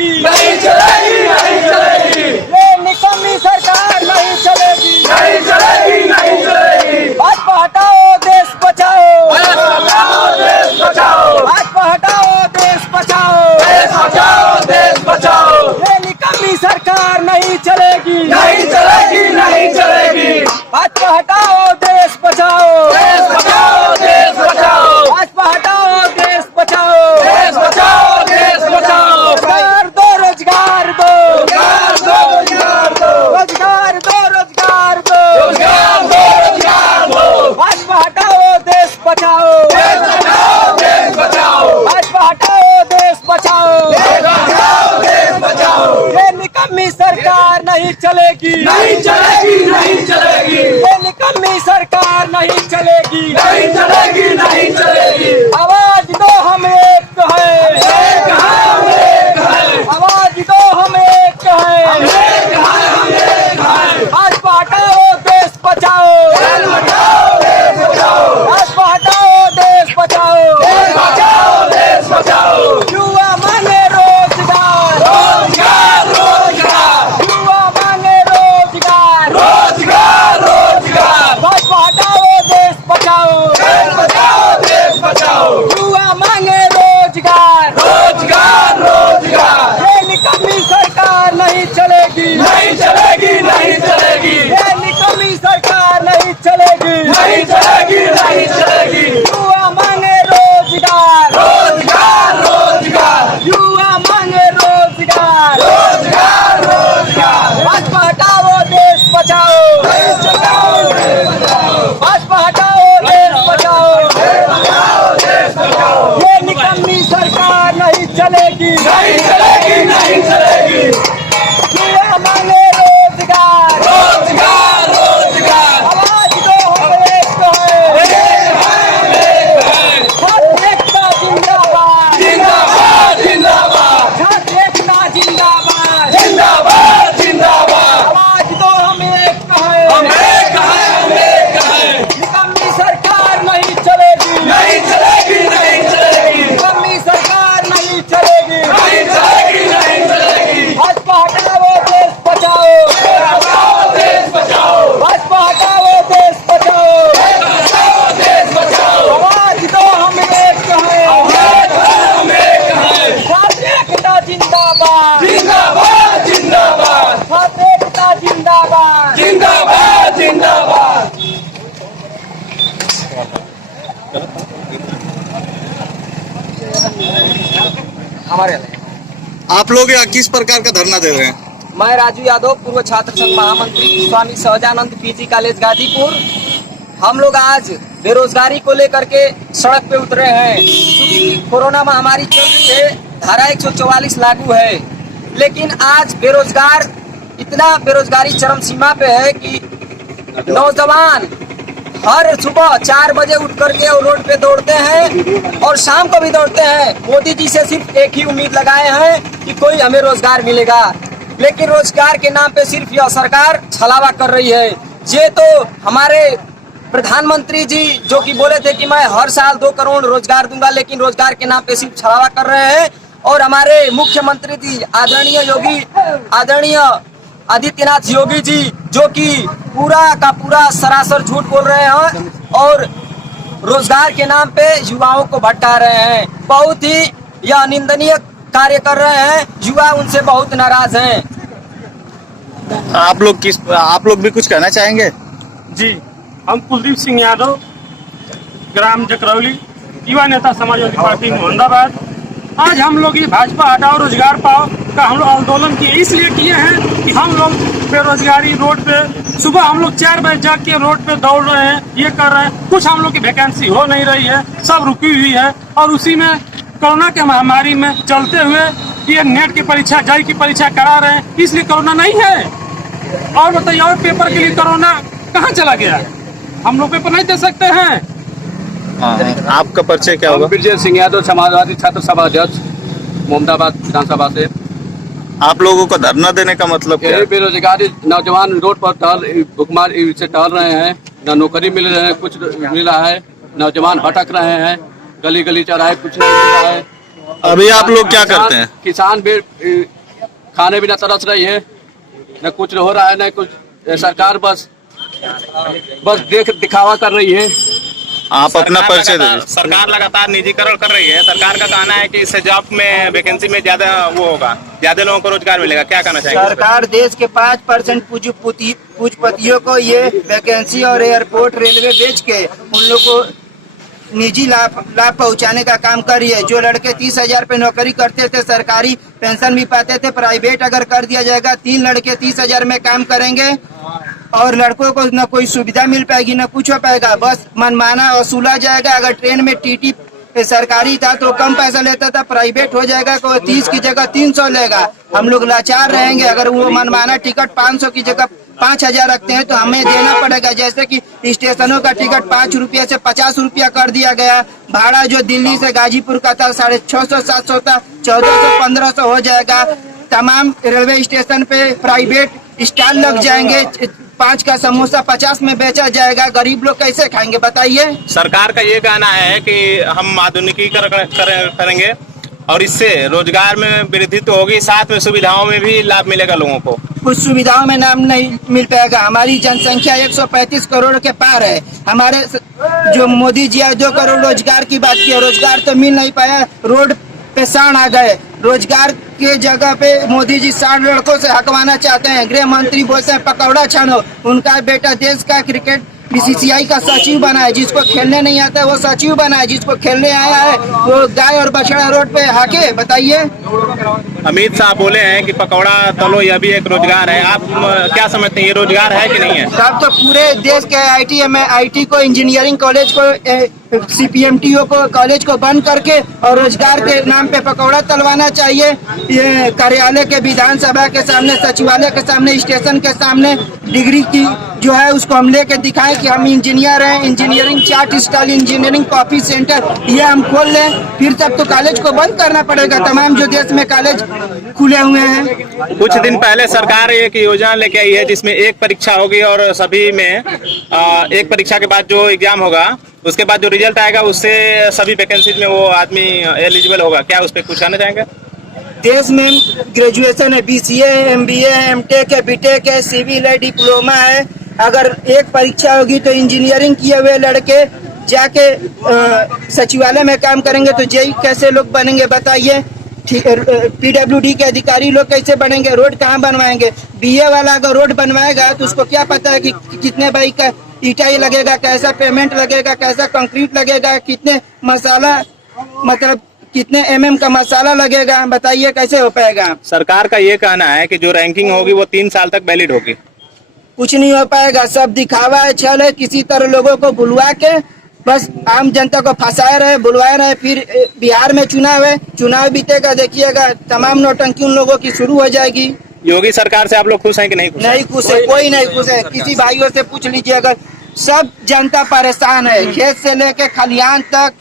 चलेगी, नहीं चलेगी, नहीं चलेगी, ये निकम्मी सरकार नहीं चलेगी, नहीं चलेगी, नहीं चलेगी। भाजपा हटाओ देश बचाओ, देश बचाओ, भाजपा हटाओ देश बचाओ, देश बचाओ, देश बचाओ। ये निकम्मी सरकार नहीं चलेगी, नहीं चलेगी, नहीं चलेगी, भाजपा हटाओ देश बचाओ, देश बचाओ, देश बचाओ, भाजपा हटाओ देश बचाओ, देश बचाओ, देश बचाओ। रोजगार दो, रोजगार दो, रोजगार दो, रोजगार दो, रोजगार दो, रोजगार दो, रोजगार दो, रोजगार दो। भाजपा हटाओ देश बचाओ, देश बचाओ, देश बचाओ, भाजपा हटाओ देश बचाओ, देश बचाओ, देश बचाओ। ये निकम्मी सरकार नहीं चलेगी, नहीं चलेगी, नहीं चलेगी, ये निकम्मी सरकार नहीं चलेगी, नहीं चलेगी, नहीं चलेगी। आवाज दो हम एक है, एक है, हम एक है, आवाज दो हम एक है, हम एक है, हम एक है। भाजपा हटाओ देश बचाओ, देश बचाओ, देश बचाओ, भाजपा हटाओ देश बचाओ, देश बचाओ, देश बचाओ। युवा मांगे रोजगार, रोजगार, रोजगार, युवा मांगे रोजगार, रोजगार, रोजगार, भाजपा हटाओ देश बचाओ, देश बचाओ, देश बचाओ। युवा मांगे रोजगार, रोजगार, रोजगार, ये निकम्मी सरकार नहीं चलेगी, नहीं चलेगी, नहीं चलेगी, ये निकम्मी सरकार नहीं चलेगी, नहीं चलेगी, नहीं चलेगी। युवा मांगे रोजगार, रोजगार, रोजगार, युवा मांगे रोजगार, रोजगार, रोजगार, भाजपा हटाओ देश बचाओ, देश बचाओ, देश बचाओ, भाजपा हटाओ देश बचाओ, देश बचाओ, देश बचाओ। ये निकम्मी सरकार नहीं चलेगी, नहीं चलेगी, नहीं चलेगी, युवा मांगे रोजगार, रोजगार, रोजगार। आवाज दो हम एक है, एक है, हम एक है। छात्र एकता जिंदाबाद, जिंदाबाद, जिंदाबाद, छात्र एकता जिंदाबाद, जिंदाबाद, जिंदाबाद। आवाज दो हम एक है, हम एक है, हम एक है। निकम्मी सरकार नहीं चलेगी, नहीं चलेगी, नहीं चलेगी, निकम्मी सरकार नहीं चलेगी, नहीं चलेगी, नहीं चलेगी। भाजपा हटाओ देश बचाओ, देश बचाओ, देश बचाओ, भाजपा हटाओ देश बचाओ, देश बचाओ, देश बचाओ। आवाज दो हम एक है, हम एक है, हम एक है। छात्र एकता जिंदाबाद, जिंदाबाद, जिंदाबाद, छात्र एकता जिंदाबाद, जिंदाबाद, जिंदाबाद। हमारे आप लोग यहाँ किस प्रकार का धरना दे रहे हैं? मैं राजू यादव, पूर्व छात्र संघ महामंत्री, स्वामी सहजानंद पीजी कॉलेज गाजीपुर। हम लोग आज बेरोजगारी को लेकर के सड़क पे उतरे हैं। क्योंकि कोरोना महामारी चल रही है, धारा 144 लागू है, लेकिन आज इतना बेरोजगारी चरम सीमा पे है कि नौजवान हर सुबह 4 बजे उठ करके और रोड पे दौड़ते हैं और शाम को भी दौड़ते हैं। मोदी जी से सिर्फ एक ही उम्मीद लगाए हैं कि कोई हमें रोजगार मिलेगा, लेकिन रोजगार के नाम पे सिर्फ यह सरकार छलावा कर रही है। ये तो हमारे प्रधानमंत्री जी जो कि बोले थे कि मैं हर साल 2 करोड़ रोजगार दूंगा, लेकिन रोजगार के नाम पे सिर्फ छलावा कर रहे हैं। और हमारे मुख्यमंत्री जी आदरणीय आदित्यनाथ योगी जी जो कि पूरा का पूरा सरासर झूठ बोल रहे हैं और रोजगार के नाम पे युवाओं को भटका रहे हैं। बहुत ही यह निंदनीय कार्य कर रहे हैं। युवा उनसे बहुत नाराज हैं। आप लोग भी कुछ कहना चाहेंगे? जी, हम कुलदीप सिंह यादव, ग्राम जकरौली, युवा नेता समाजवादी पार्टी मुहंदाबाद। आज हम लोग ये भाजपा हटाओ रोजगार पाओ का हम लोग आंदोलन किए, इसलिए किए हैं कि हम लोग बेरोजगारी रोड पे सुबह हम लोग 4 बजे जाग के रोड पे दौड़ रहे हैं, ये कर रहे हैं। कुछ हम लोग की वैकेंसी हो नहीं रही है, सब रुकी हुई है। और उसी में कोरोना के महामारी में चलते हुए ये नेट की परीक्षा, जेईई की परीक्षा करा रहे हैं, इसलिए कोरोना नहीं है। और बताइए, और पेपर के लिए कोरोना कहाँ चला गया? हम लोग पेपर नहीं दे सकते हैं। आपका परिचय क्या होगा? ब्रजेश सिंह यादव, समाजवादी छात्र सभा अध्यक्ष, मोहम्मदाबाद विधानसभा से। आप लोगों को धरना देने का मतलब क्या है? बेरोजगारी, नौजवान रोड पर भुखमार से टहल रहे हैं, न नौकरी मिल रहे हैं, कुछ मिल रहा है, नौजवान भटक रहे हैं, गली गली चौराहे कुछ नहीं मिल रहा है। अभी आप लोग क्या करते हैं? किसान भी खाने बिना तरस रही है, न कुछ हो रहा है न कुछ। सरकार बस दिखावा कर रही है। आप अपना परिचय दे दीजिए। सरकार लगातार निजीकरण कर रही है। सरकार का कहना है कि इससे जॉब में वैकेंसी में ज्यादा वो होगा, ज्यादा लोगों को रोजगार मिलेगा। क्या कहना चाहेंगे? सरकार देश के 5% पूंजीपतियों को ये वैकेंसी और एयरपोर्ट रेलवे बेच के उन लोग को निजी लाभ पहुंचाने का काम कर रही है। जो लड़के 30,000 पे नौकरी करते थे, सरकारी पेंशन भी पाते थे, प्राइवेट अगर कर दिया जाएगा, 3 लड़के 30,000 में काम करेंगे और लड़कों को न कोई सुविधा मिल पाएगी न कुछ हो पाएगा। बस मनमाना वसूला जाएगा। अगर ट्रेन में टीटी सरकारी था तो कम पैसा लेता था, प्राइवेट हो जाएगा तो 30 की जगह 300 लेगा। हम लोग लाचार रहेंगे। अगर वो मनमाना टिकट 500 की जगह 5,000 रखते हैं तो हमें देना पड़ेगा। जैसे कि स्टेशनों का टिकट 5 रुपये से 50 रुपया कर दिया गया। भाड़ा जो दिल्ली से गाजीपुर का था 650-700 था, 1400-1500 हो जाएगा। तमाम रेलवे स्टेशन पे प्राइवेट स्टॉल लग जाएंगे। 5 का समोसा 50 में बेचा जाएगा। गरीब लोग कैसे खाएंगे बताइए? सरकार का ये कहना है कि हम आधुनिकीकरण करेंगे और इससे रोजगार में वृद्धि तो होगी, साथ में सुविधाओं में भी लाभ मिलेगा लोगों को। कुछ सुविधाओं में नाम नहीं मिल पाएगा। हमारी जनसंख्या 135 करोड़ के पार है। हमारे जो मोदी जी 2 करोड़ रोजगार की बात की, रोजगार तो मिल नहीं पाया। रोड पे सांड आ गए। रोजगार के जगह पे मोदी जी 60 लड़कों से हकवाना चाहते हैं। गृह मंत्री बोलते हैं पकौड़ा छानो। उनका बेटा देश का क्रिकेट बीसीसीआई का सचिव बना है। जिसको खेलने नहीं आता है वो सचिव बना है। जिसको खेलने आया है वो गाय और बछड़ा रोड पे हाके। बताइए। अमित शाह बोले हैं कि पकौड़ा तलो यह भी एक रोजगार है। आप क्या समझते हैं, ये रोजगार है कि नहीं है? तब तो पूरे देश के आईटी को, इंजीनियरिंग कॉलेज को, सीपीएमटीओ को, कॉलेज को बंद करके और रोजगार के नाम पे पकौड़ा तलवाना चाहिए। ये कार्यालय के, विधानसभा के सामने, सचिवालय के सामने, स्टेशन के सामने डिग्री की जो है उसको हम लेके दिखाएं कि हम इंजीनियर हैं। Engineering chart stall, engineering copy centre ये हम खोल लें। फिर तब तो कॉलेज को बंद करना पड़ेगा। तमाम जो देश में कॉलेज खुले हुए हैं। कुछ दिन पहले सरकार एक योजना लेके आई है जिसमें एक परीक्षा होगी और सभी में एक परीक्षा के बाद जो एग्जाम होगा उसके बाद जो रिजल्ट आएगा उससे सभी वैकेंसीज में वो आदमी एलिजिबल होगा। क्या उस पर कुछ कहना चाहेंगे? देश में ग्रेजुएशन है, BCA है, MBA है, MTech है, BTech है, सिविल है, डिप्लोमा है। अगर एक परीक्षा होगी तो इंजीनियरिंग किए हुए लड़के जाके सचिवालय में काम करेंगे तो जेई कैसे लोग बनेंगे बताइए? PWD के अधिकारी लोग कैसे बनेंगे? रोड कहाँ बनवाएंगे? BA वाला अगर रोड बनवाएगा तो उसको क्या पता है कि कितने भाई का ईटा लगेगा, कैसा पेमेंट लगेगा, कैसा कंक्रीट लगेगा, कितने मसाला, मतलब कितने MM का मसाला लगेगा? बताइए कैसे हो पाएगा? सरकार का ये कहना है कि जो रैंकिंग होगी वो 3 साल तक वैलिड होगी। कुछ नहीं हो पाएगा। सब दिखावा है, छल है। किसी तरह लोगों को बुलवा के बस आम जनता को फंसाए रहे, बुलवाए रहे। फिर बिहार में चुनाव है, चुनाव बीतेगा, देखिएगा तमाम नौटंकी उन लोगों की शुरू हो जाएगी। योगी सरकार से आप लोग खुश हैं कि नहीं खुश? नहीं खुश है, कोई नहीं खुश है। किसी भाइयों से पूछ लीजिए, अगर सब जनता परेशान है। खेत से लेके खलिहान तक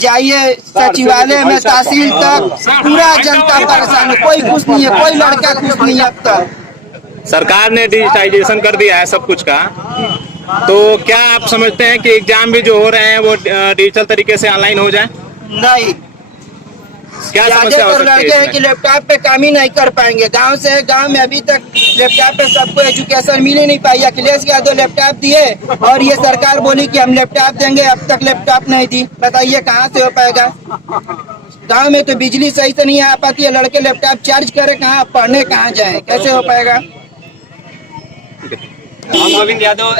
जाइए, सचिवालय में, तहसील तक, पूरा जनता परेशान है। कोई खुश नहीं है, कोई लड़का खुश नहीं है अब तक। सरकार ने डिजिटाइजेशन कर दिया है सब कुछ का, तो क्या आप समझते हैं कि एग्जाम भी जो हो रहे हैं वो डिजिटल तरीके से ऑनलाइन हो जाए? नहीं, क्या समस्या हो ज्यादातर सकती है लड़के हैं इसमें? कि लैपटॉप पे काम ही नहीं कर पाएंगे। गांव से है, गांव में अभी तक लैपटॉप पे सबको एजुकेशन मिल ही नहीं पाई। अखिलेश यादव लैपटॉप दिए और ये सरकार बोली कि हम लैपटॉप देंगे, अब तक लैपटॉप नहीं दी। बताइए कहाँ से हो पाएगा? गांव में तो बिजली सही से नहीं आ पाती है। लड़के लैपटॉप चार्ज करे कहाँ, पढ़ने कहाँ जाए? कैसे हो पाएगा? हम गोविंद यादव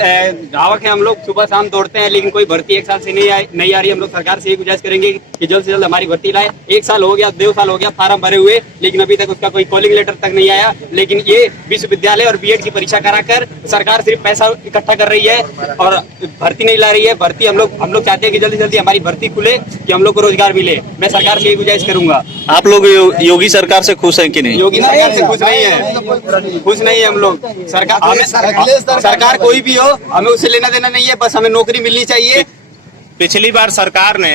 धावक हैं। हम लोग सुबह शाम दौड़ते हैं, लेकिन कोई भर्ती 1 साल से नहीं आ रही। हम लोग सरकार से ये गुजारिश करेंगे कि जल्द से जल्द हमारी भर्ती लाए। 1 साल हो गया, 2 साल हो गया फॉर्म भरे हुए, लेकिन अभी तक उसका कोई कॉलिंग लेटर तक नहीं आया। लेकिन ये विश्वविद्यालय और बीएड की परीक्षा कराकर सरकार सिर्फ पैसा इकट्ठा कर रही है और भर्ती नहीं ला रही है। भर्ती हम लोग चाहते हैं कि जल्दी जल्दी हमारी भर्ती खुले, कि हम लोग को रोजगार मिले। मैं सरकार से ये गुजारिश करूंगा। आप लोग योगी सरकार से खुश हैं कि नहीं? योगी सरकार से खुश नहीं है, खुश नहीं है हम लोग। सरकार कोई भी हो, हमें उससे लेना देना नहीं है, बस हमें नौकरी मिलनी चाहिए। पिछली बार सरकार ने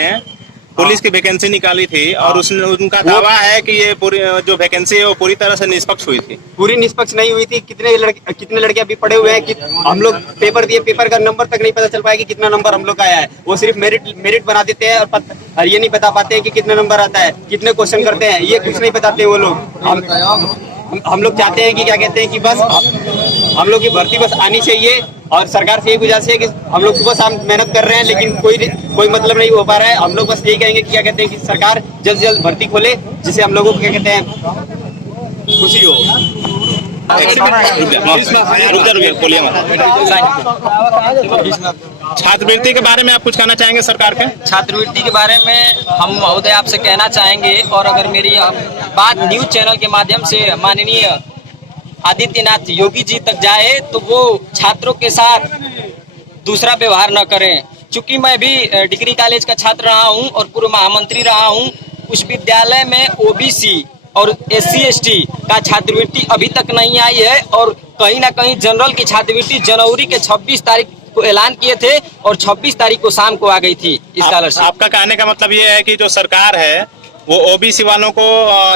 पुलिस की वैकेंसी निकाली थी और उसने उनका दावा है कि ये पूरी जो वैकेंसी है वो पूरी तरह से निष्पक्ष हुई थी। पूरी निष्पक्ष नहीं हुई थी। कितने लड़के अभी पढ़े हुए हैं कि हम लोग पेपर दिए, पेपर का नंबर तक नहीं पता चल पाया कि कितना नंबर हम लोग का आया है। वो सिर्फ मेरिट बना देते हैं और ये नहीं बता पाते हैं कि कितना नंबर आता है, कितने क्वेश्चन करते हैं, ये कुछ नहीं बताते वो लोग। हम लोग चाहते हैं कि क्या कहते हैं कि बस हम लोग की भर्ती बस आनी चाहिए और सरकार से यही गुजारिश है कि हम लोग सुबह शाम मेहनत कर रहे हैं लेकिन कोई मतलब नहीं हो पा रहा है। हम लोग बस यही कहेंगे कि क्या कहते हैं कि सरकार जल्द से जल्द भर्ती खोले जिससे हम लोगों को क्या कहते हैं खुशी हो। छात्रवृत्ति के बारे में आप कुछ कहना चाहेंगे सरकार के? छात्रवृत्ति के बारे में हम महोदय आपसे कहना चाहेंगे, और अगर मेरी बात न्यूज चैनल के माध्यम से माननीय आदित्यनाथ योगी जी तक जाए तो वो छात्रों के साथ दूसरा व्यवहार न करें। चूंकि मैं भी डिग्री कॉलेज का छात्र रहा हूं और पूर्व महामंत्री रहा हूं, उस विद्यालय में ओबीसी और SC ST का छात्रवृत्ति अभी तक नहीं आई है और कहीं ना कहीं जनरल की छात्रवृत्ति जनवरी के 26 तारीख को ऐलान किए थे और 26 तारीख को शाम को आ गई थी स्कॉलरशिप। आपका कहने का मतलब ये है कि जो सरकार है वो ओबीसी वालों को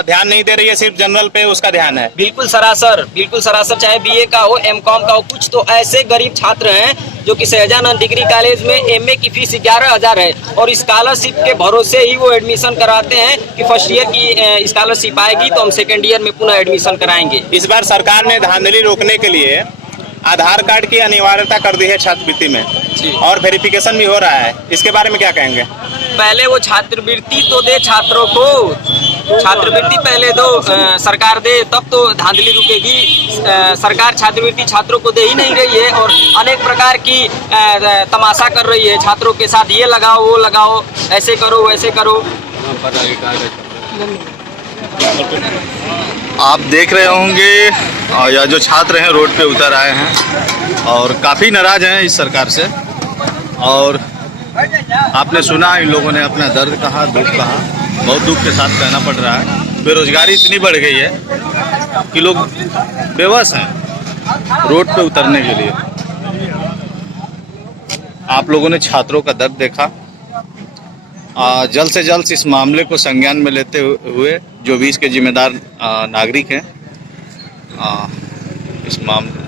ध्यान नहीं दे रही है, सिर्फ जनरल पे उसका ध्यान है। बिल्कुल सरासर चाहे BA का हो, M.Com का हो। कुछ तो ऐसे गरीब छात्र हैं जो कि सहजानंद डिग्री कॉलेज में MA की फीस 11,000 है और स्कॉलरशिप के भरोसे ही वो एडमिशन कराते हैं कि फर्स्ट ईयर की स्कॉलरशिप आएगी तो हम सेकेंड ईयर में पुनः एडमिशन कराएंगे। इस बार सरकार ने धांधली रोकने के लिए आधार कार्ड की अनिवार्यता कर दी है छात्रवृत्ति में और वेरिफिकेशन भी हो रहा है, इसके बारे में क्या कहेंगे? पहले वो छात्रवृत्ति तो दे छात्रों को, छात्रवृत्ति पहले दो सरकार दे, तब तो धांधली रुकेगी। सरकार छात्रवृत्ति छात्रों को दे ही नहीं रही है और अनेक प्रकार की तमाशा कर रही है छात्रों के साथ, ये लगाओ वो लगाओ, ऐसे करो वैसे करो। आप देख रहे होंगे या जो छात्र हैं रोड पे उतर आए हैं और काफ़ी नाराज हैं इस सरकार से। और आपने सुना इन लोगों ने अपना दर्द कहा, दुख कहा, बहुत दुख के साथ कहना पड़ रहा है। बेरोजगारी इतनी बढ़ गई है कि लोग बेबस हैं रोड पे उतरने के लिए। आप लोगों ने छात्रों का दर्द देखा। जल्द से जल्द इस मामले को संज्ञान में लेते हुए जो भी इसके जिम्मेदार नागरिक हैं इस मामले